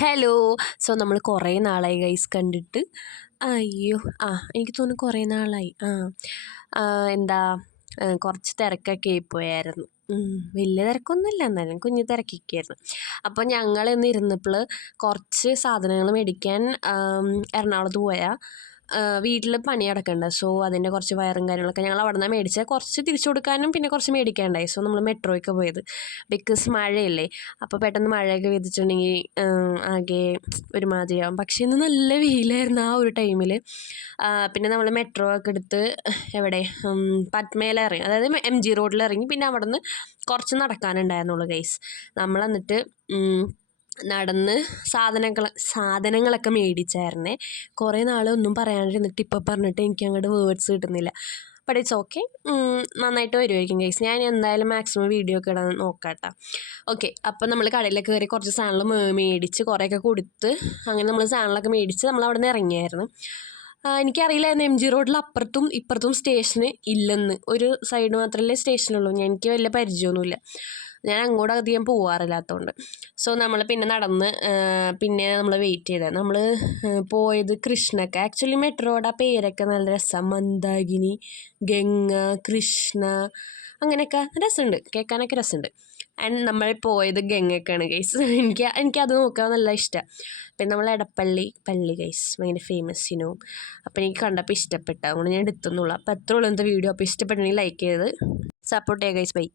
Hello. So നമ്മൾ കുറേ നാളായി ഗൈസ് കണ്ടിട്ട്. അയ്യോ, എനിക്ക് തോന്നുന്നു കുറേ നാളായി. എന്താ കുറച്ച് തിരക്കൊക്കെ ആയിപ്പോയായിരുന്നു. വലിയ തിരക്കൊന്നുമില്ല, എന്നാലും കുഞ്ഞു തിരക്കൊക്കെ ആയിരുന്നു. അപ്പോൾ ഞങ്ങൾ ഇന്ന് ഇരുന്നപ്പോൾ കുറച്ച് സാധനങ്ങൾ മേടിക്കാൻ എറണാകുളത്ത് പോയാൽ വീട്ടിൽ പണി നടക്കുന്നുണ്ട്. സോ അതിൻ്റെ കുറച്ച് വയറും കാര്യങ്ങളൊക്കെ ഞങ്ങൾ അവിടെ നിന്ന് മേടിച്ചാൽ കുറച്ച് തിരിച്ചു കൊടുക്കാനും പിന്നെ കുറച്ച് മേടിക്കാനുണ്ടായി. സോ നമ്മൾ മെട്രോയ്ക്ക് പോയത് ബിക്കോസ് മഴയല്ലേ. അപ്പോൾ പെട്ടെന്ന് മഴയൊക്കെ വിധിച്ചിട്ടുണ്ടെങ്കിൽ ആകെ ഒരുമാതിരിയാവും. പക്ഷേ ഇന്ന് നല്ല വെയിലായിരുന്നു ആ ഒരു ടൈമിൽ. പിന്നെ നമ്മൾ മെട്രോ ഒക്കെ എടുത്ത് എവിടെ പത്മയിൽ ഇറങ്ങി, അതായത് MG റോഡിൽ ഇറങ്ങി. പിന്നെ അവിടെ നിന്ന് കുറച്ച് നടക്കാനുണ്ടായിരുന്നുള്ളൂ ഗൈസ്. നമ്മൾ എന്നിട്ട് നടന്ന് സാധനങ്ങളൊക്കെ മേടിച്ചായിരുന്നേ. കുറേ നാളൊന്നും പറയാണ്ടിരുന്നിട്ട് ഇപ്പോൾ പറഞ്ഞിട്ട് എനിക്ക് അങ്ങോട്ട് വേർഡ്സ് കിട്ടുന്നില്ല. ബട്ട് ഇറ്റ്സ് ഓക്കെ, നന്നായിട്ട് വരുമായിരിക്കും ഗൈസ്. ഞാൻ എന്തായാലും മാക്സിമം വീഡിയോ ഒക്കെ ഇടാൻ നോക്കാം കേട്ടോ. ഓക്കെ, അപ്പം നമ്മൾ കടയിലൊക്കെ കയറി കുറച്ച് സാധനങ്ങൾ മേടിച്ച് കുറേയൊക്കെ കൊടുത്ത് അങ്ങനെ നമ്മൾ സാധനങ്ങളൊക്കെ മേടിച്ച് നമ്മൾ അവിടെ നിന്ന് ഇറങ്ങിയായിരുന്നു. എനിക്കറിയില്ലായിരുന്നു MG റോഡിൽ അപ്പുറത്തും ഇപ്പുറത്തും സ്റ്റേഷന് ഇല്ലെന്ന്. ഒരു സൈഡ് മാത്രമല്ലേ സ്റ്റേഷനുള്ളൂ. എനിക്ക് വലിയ പരിചയമൊന്നുമില്ല, ഞാൻ അങ്ങോട്ട് അധികം പോവാറില്ലാത്തതുകൊണ്ട്. സോ നമ്മൾ പിന്നെ നടന്ന് പിന്നെ നമ്മൾ വെയിറ്റ് ചെയ്തത്. നമ്മൾ പോയത് കൃഷ്ണക്ക്. ആക്ച്വലി മെട്രോയുടെ ആ പേരൊക്കെ നല്ല രസമാണ്. മന്ദാകിനി, ഗംഗ, കൃഷ്ണ, അങ്ങനെയൊക്കെ രസമുണ്ട്, കേൾക്കാനൊക്കെ രസമുണ്ട്. ആൻഡ് നമ്മൾ പോയത് ഗംഗയ്ക്കാണ് ഗൈസ്. എനിക്കത് നോക്കാൻ നല്ല ഇഷ്ടമാണ്. പിന്നെ നമ്മൾ പള്ളി ഗൈസ്, ഭയങ്കര ഫേമസ് സിനവും. അപ്പോൾ എനിക്ക് കണ്ടപ്പോൾ ഇഷ്ടപ്പെട്ടു, അതുകൊണ്ട് ഞാൻ എടുത്തുന്നുള്ളൂ. അപ്പോൾ അത്രേ ഉള്ളൂ ഇന്നത്തെ വീഡിയോ. അപ്പോൾ ഇഷ്ടപ്പെട്ടെങ്കിൽ ലൈക്ക് ചെയ്ത് സപ്പോർട്ട് ചെയ്യുക ഗൈസ്. ബൈ.